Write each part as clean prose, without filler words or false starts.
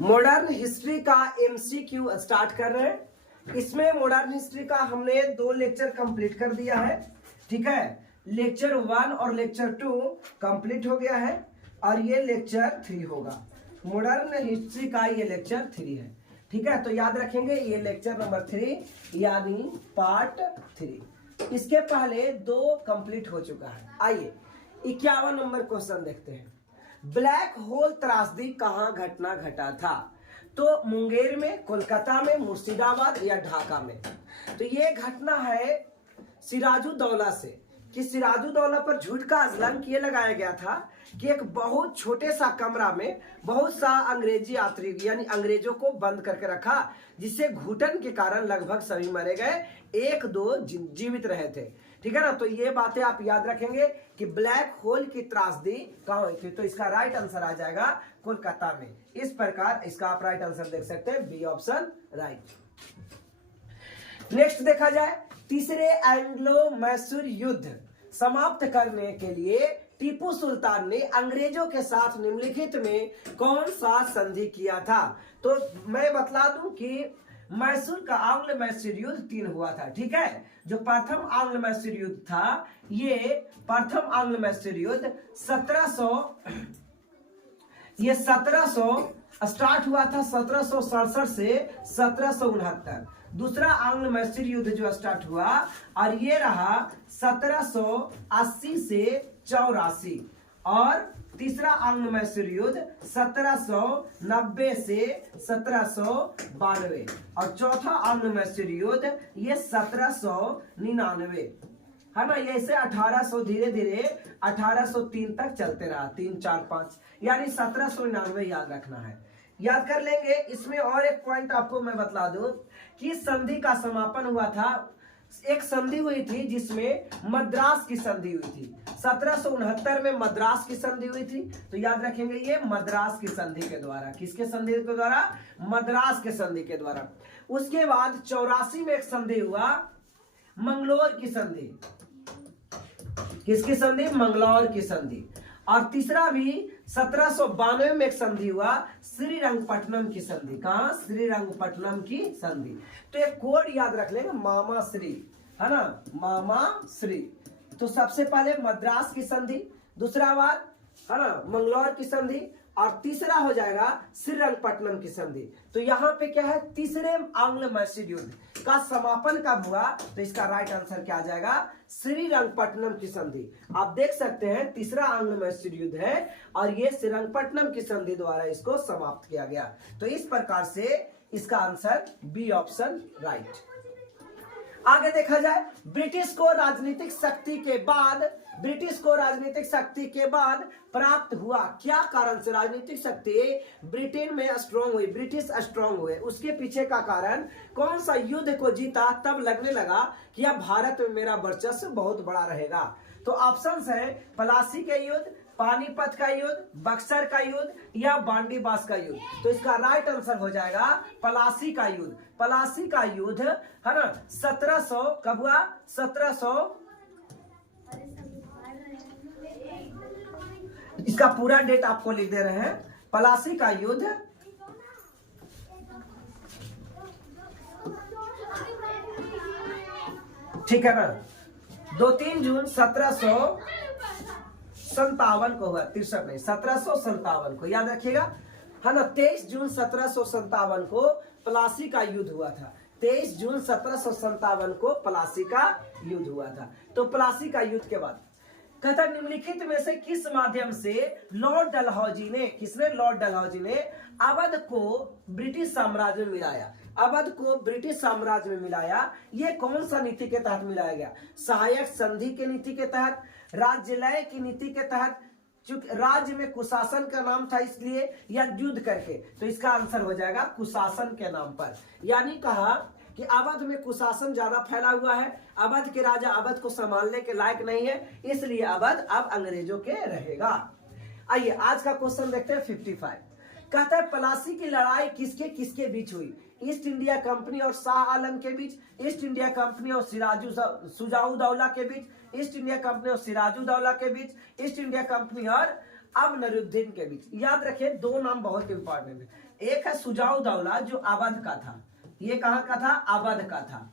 Modern history का MCQ start कर रहे हैं। इसमें मॉडर्न हिस्ट्री का हमने 2 लेक्चर कंप्लीट कर दिया है। ठीक है, लेक्चर 1 और लेक्चर 2 कंप्लीट हो गया है और ये लेक्चर 3 होगा। मॉडर्न हिस्ट्री का ये लेक्चर 3 है। ठीक है, तो याद रखेंगे ये लेक्चर नंबर 3 यानी पार्ट 3। इसके पहले 2 कंप्लीट हो चुका है। आइए 51 नंबर क्वेश्चन देखते हैं। ब्लैक होल त्रासदी कहाँ घटना घटा था? तो मुंगेर में, कोलकाता में, मुर्शिदाबाद या ढाका में। तो ये घटना है सिराजुद्दौला से कि सिराजुद्दौला पर झूठ का अजलम ये लगाया गया था कि एक बहुत छोटे सा कमरा में बहुत सा अंग्रेजी यात्री यानी अंग्रेजों को बंद करके रखा, जिससे घुटन के कारण लगभग सभी मरे गए, 1-2 जीवित रहे थे। ठीक है ना, तो ये बातें आप याद रखेंगे कि ब्लैक होल की त्रासदी कहाँ हुई थी। तो इसका राइट आंसर आ जाएगा कोलकाता में। इस प्रकार इसका आप राइट आंसर देख सकते हैं, बी ऑप्शन राइट। नेक्स्ट देखा जाए, तीसरे एंग्लो मैसूर युद्ध समाप्त करने के लिए टीपू सुल्तान ने अंग्रेजों के साथ निम्नलिखित में कौन सा संधि किया था? तो मैं बतला दूं कि मैसूर का आंग्ल मैसूर युद्ध 3 हुआ था। ठीक है, जो प्रथम आंग्ल मैसूर युद्ध था, ये प्रथम आंग्ल मैसूर युद्ध 1700 स्टार्ट हुआ था 1767 से 1769। दूसरा आंग्ल मैसूर युद्ध जो स्टार्ट हुआ और ये रहा 1780 से 84 और तीसरा आंग्ल मैसूर युद्ध 1790 से 1792 और चौथा आंग्ल मैसूर युद्ध ये 1799 है ना। ये ऐसे 1800 धीरे धीरे 1803 तक चलते रहा, 3, 4, 5 यानी 1799 याद रखना है, याद कर लेंगे। इसमें और एक पॉइंट आपको मैं बतला दूं कि संधि का समापन हुआ था, एक संधि हुई थी जिसमें मद्रास की संधि हुई थी 1769 में, मद्रास की संधि हुई थी। तो याद रखेंगे ये मद्रास की संधि के द्वारा, किसके संधि के द्वारा? मद्रास के संधि के द्वारा। उसके बाद 84 में एक संधि हुआ, मंगलोर की संधि। किसकी संधि? मंगलौर की संधि। और तीसरा भी 1792 में एक संधि हुआ, श्रीरंगपट्टनम की संधि। कहां? श्रीरंगपट्टनम की संधि। तो एक कोड याद रख लेंगे, मामा श्री, है ना, मामा श्री। तो सबसे पहले मद्रास की संधि, दूसरा बार है ना मंगलौर की संधि और तीसरा हो जाएगा श्रीरंगपट्टनम की संधि। तो यहाँ पे क्या है, तीसरे आंग्ल मैसूर युद्ध का समापन कब हुआ? तो इसका राइट आंसर क्या आ जाएगा? श्रीरंगपट्टनम की संधि। आप देख सकते हैं तीसरा आंग्ल मैसूर युद्ध है और ये श्रीरंगपट्टनम की संधि द्वारा इसको समाप्त किया गया। तो इस प्रकार से इसका आंसर बी ऑप्शन राइट। आगे देखा जाए, ब्रिटिश को राजनीतिक शक्ति के बाद प्राप्त हुआ, क्या कारण से राजनीतिक शक्ति ब्रिटेन में स्ट्रांग हुई, ब्रिटिश स्ट्रांग हुए, उसके पीछे का कारण कौन सा युद्ध को जीता? तब लगने लगा कि अब भारत में मेरा वर्चस्व बहुत बड़ा रहेगा। तो ऑप्शंस है प्लासी के युद्ध, पानीपत का युद्ध, बक्सर का युद्ध या बांडीबास का युद्ध। तो इसका राइट आंसर हो जाएगा प्लासी का युद्ध। प्लासी का युद्ध है ना 1700 कब हुआ? 1700, इसका पूरा डेट आपको लिख दे रहे हैं। प्लासी का युद्ध ठीक है ना, 2-3 जून 1757 को हुआ, 63 नहीं 1757 को, याद रखिएगा है ना। 23 जून 1757 को प्लासी का युद्ध हुआ था। 23 जून 1757 को प्लासी का युद्ध हुआ था। तो प्लासी का युद्ध के बाद कहता निम्नलिखित में से किस माध्यम से लॉर्ड डलहौजी ने, किसने? लॉर्ड डलहौजी ने अवध को ब्रिटिश साम्राज्य में मिलाया। अवध को ब्रिटिश साम्राज्य में मिलाया, ये कौन सा नीति के तहत मिलाया गया? सहायक संधि के नीति के तहत, राज्यलय की नीति के तहत, चूंकि राज्य में कुशासन का नाम था इसलिए, या युद्ध करके? तो इसका आंसर हो जाएगा कुशासन के नाम पर। यानी कहा कि अवध में कुशासन ज्यादा फैला हुआ है, अवध के राजा अवध को संभालने के लायक नहीं है, इसलिए अवध अब अंग्रेजों के रहेगा। आइए आज का क्वेश्चन देखते हैं 55। कहता है प्लासी की लड़ाई किसके किसके बीच हुई? ईस्ट इंडिया कंपनी और शाह आलम के बीच, ईस्ट इंडिया कंपनी और शुजाउद्दौला के बीच, ईस्ट इंडिया कंपनी और सिराजुद्दौला के बीच, ईस्ट इंडिया कंपनी और अब नरुद्दीन के बीच। याद रखिए दो नाम बहुत इंपॉर्टेंट है, एक है सुजाउद्दौला जो अवध का था, ये कहाँ का था, अवध का था,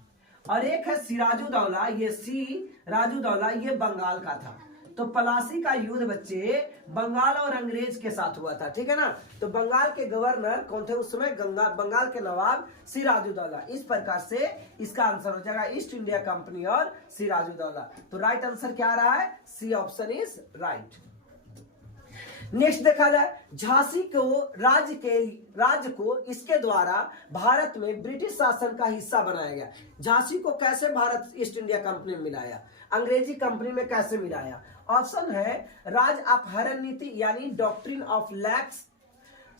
और एक है सिराजुद्दौला, ये सिराजुद्दौला ये बंगाल का था। तो पलासी का युद्ध बच्चे बंगाल और अंग्रेज के साथ हुआ था, ठीक है ना। तो बंगाल के गवर्नर कौन थे उस समय, बंगाल के नवाब सिराजुद्दौला। इस प्रकार से इसका आंसर हो जाएगा ईस्ट इंडिया कंपनी और सिराजुद्दौला। तो राइट आंसर क्या आ रहा है, C option is right. Next देखा जाए, झांसी को राज्य को इसके द्वारा भारत में ब्रिटिश शासन का हिस्सा बनाया गया। झांसी को कैसे भारत ईस्ट इंडिया कंपनी में मिलाया, अंग्रेजी कंपनी में कैसे मिलाया। ऑप्शन है राज अपहरण नीति यानी डॉक्ट्रिन ऑफ लैक्स,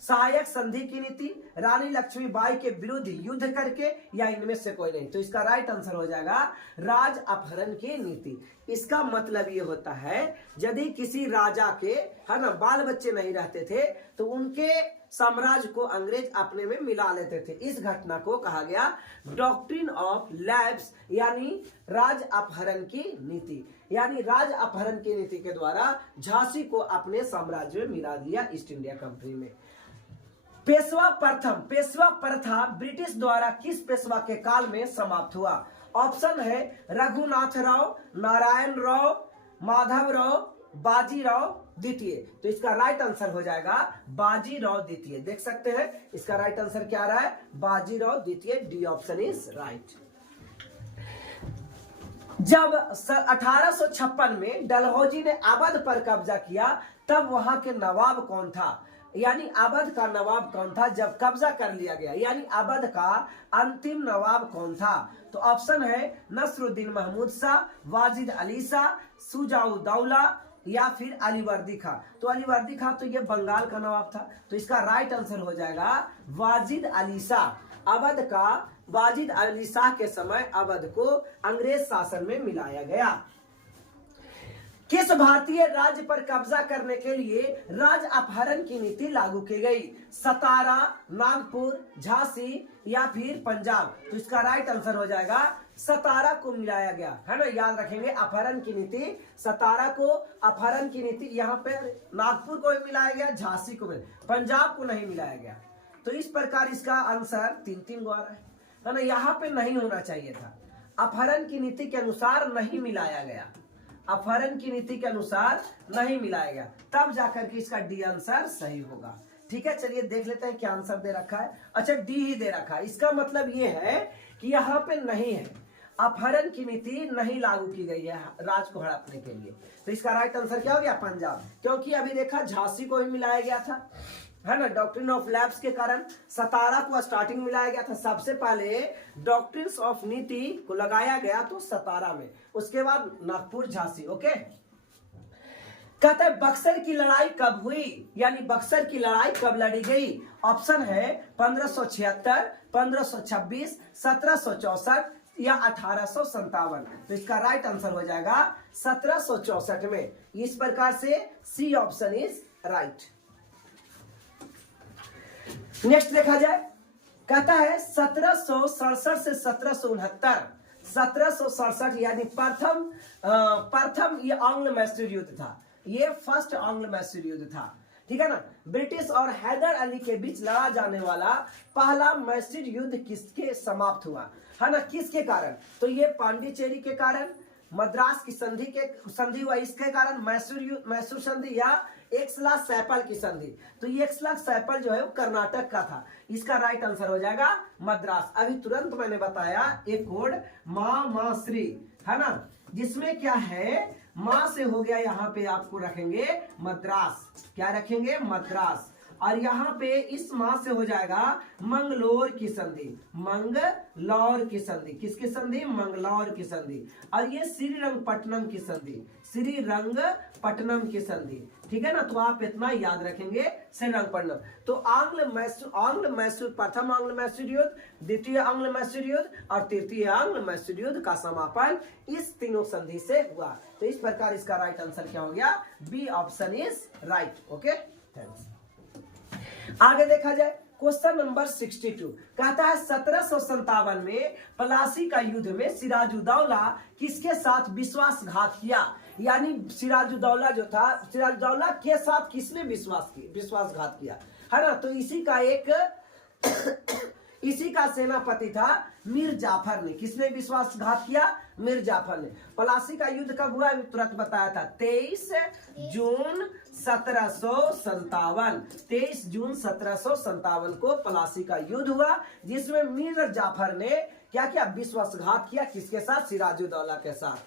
सहायक संधि की नीति, रानी लक्ष्मीबाई के विरुद्ध युद्ध करके, या इनमें से कोई नहीं। तो इसका राइट आंसर हो जाएगा राज अपहरण की नीति। इसका मतलब ये होता है यदि किसी राजा के है ना बाल बच्चे नहीं रहते थे तो उनके साम्राज्य को अंग्रेज अपने में मिला लेते थे। इस घटना को कहा गया डॉक्ट्रिन ऑफ लैप्स यानी राज अपहरण की नीति। यानी राज अपहरण की नीति के द्वारा झांसी को अपने साम्राज्य में मिला दिया ईस्ट इंडिया कंपनी में। पेशवा प्रथा ब्रिटिश द्वारा किस पेशवा के काल में समाप्त हुआ। ऑप्शन है रघुनाथ राव, नारायण राव, माधव राव, बाजीराव द्वितीय। तो इसका राइट आंसर हो जाएगा बाजीराव द्वितीय। देख सकते हैं इसका राइट आंसर क्या आ रहा है, बाजीराव द्वितीय। D option is right. जब 1856 में डलहौजी ने अवध पर कब्जा किया तब वहां के नवाब कौन था, यानी अवध का नवाब कौन था जब कब्जा कर लिया गया, यानी अवध का अंतिम नवाब कौन था। तो ऑप्शन है नसरुद्दीन महमूद शाह, वाजिद अली शाह, सुजाउद्दौला या फिर अलीवर्दी खां। तो अलीवर्दी खां तो ये बंगाल का नवाब था। तो इसका राइट आंसर हो जाएगा वाजिद अली शाह। अवध का वाजिद अली शाह के समय अवध को अंग्रेज शासन में मिलाया गया। किस भारतीय राज्य पर कब्जा करने के लिए राज अपहरण की नीति लागू की गई, सतारा, नागपुर, झांसी या फिर पंजाब। तो इसका राइट आंसर हो जाएगा सतारा को मिलाया गया, है ना। याद रखेंगे अपहरण की नीति, सतारा को अपहरण की नीति, यहाँ पे नागपुर को मिलाया गया, झांसी को पंजाब को नहीं मिलाया गया। तो इस प्रकार इसका आंसर 3-3 गो आ रहा है ना। यहाँ पे नहीं होना चाहिए था, अपहरण की नीति के अनुसार नहीं मिलाया गया, अपहरण की नीति के अनुसार नहीं मिलाया गया, तब जाकर के इसका डी आंसर सही होगा। ठीक है, चलिए देख लेते हैं क्या आंसर दे रखा है। अच्छा डी ही दे रखा है, इसका मतलब ये है कि यहाँ पे नहीं है, अपहरण की नीति नहीं लागू की गई है राज को हड़पने के लिए। तो इसका राइट आंसर क्या हो गया, पंजाब। क्योंकि अभी देखा झांसी को भी मिलाया गया था, है ना, डॉक्ट्रिन ऑफ लैप्स के कारण। सतारा को स्टार्टिंग मिलाया गया था, सबसे पहले डॉक्ट्रिन ऑफ नीति को लगाया गया तो सतारा में, उसके बाद नागपुर, झांसी। ओके, कहते हैं बक्सर की लड़ाई कब हुई, यानी बक्सर की लड़ाई कब लड़ी गई। ऑप्शन है 1576, 1526, 1764 या 1857। तो इसका राइट आंसर हो जाएगा 1764 में। इस प्रकार से C option is right. Next देखा जाए, कहता है 1767 से 1769, 1767 यानी प्रथम ये आंग्ल मैसूर युद्ध था, ये फर्स्ट आंग्ल मैसूर युद्ध था। ठीक है ना, ब्रिटिश और हैदर अली के बीच लड़ा जाने वाला पहला मैसूर युद्ध किसके समाप्त हुआ, है ना, किसके कारण। तो ये पांडिचेरी के कारण, मद्रास की संधि हुआ इसके कारण, मैसूर संधि या एक्सला सैपल की संधि। तो ये एक्सला सैपल जो है वो कर्नाटक का था। इसका राइट आंसर हो जाएगा मद्रास। अभी तुरंत मैंने बताया एक कोड माँ श्री, है ना, जिसमें क्या है माँ से हो गया, यहाँ पे आपको रखेंगे मद्रास। क्या रखेंगे, मद्रास। और यहाँ पे इस माह से हो जाएगा मंगलोर की संधि, मंगलौर की संधि। किसकी संधि, मंगलौर की संधि। और ये श्रीरंगपट्टनम की संधि, श्रीरंगपट्टनम की संधि। ठीक है ना, तो आप इतना याद रखेंगे श्रीरंगपट्टनम। तो आंग्ल मैसूर प्रथम आंग्ल मैसूर युद्ध, द्वितीय आंग्ल मैसूर युद्ध और तृतीय आंग्ल मैसूर युद्ध का समापन इस तीनों संधि से हुआ। तो इस प्रकार इसका राइट आंसर क्या हो गया, B option is right. Okay, thanks. आगे देखा जाए क्वेश्चन नंबर 62, कहता है 1757 में प्लासी का युद्ध में सिराजुद्दौला किसके साथ विश्वासघात किया, यानी सिराजुद्दौला जो था, सिराजुद्दौला के साथ किसने विश्वासघात किया, है ना। तो इसी का सेनापति था मीर जाफर ने। किसने विश्वासघात किया? मीर जाफर ने। प्लासी का युद्ध कब हुआ? तुरंत बताया था 23 जून 1757। 23 जून 1757 को प्लासी का युद्ध हुआ, जिसमें मीर जाफर ने क्या किया? विश्वासघात किया। किसके साथ? सिराजुद्दौला के साथ।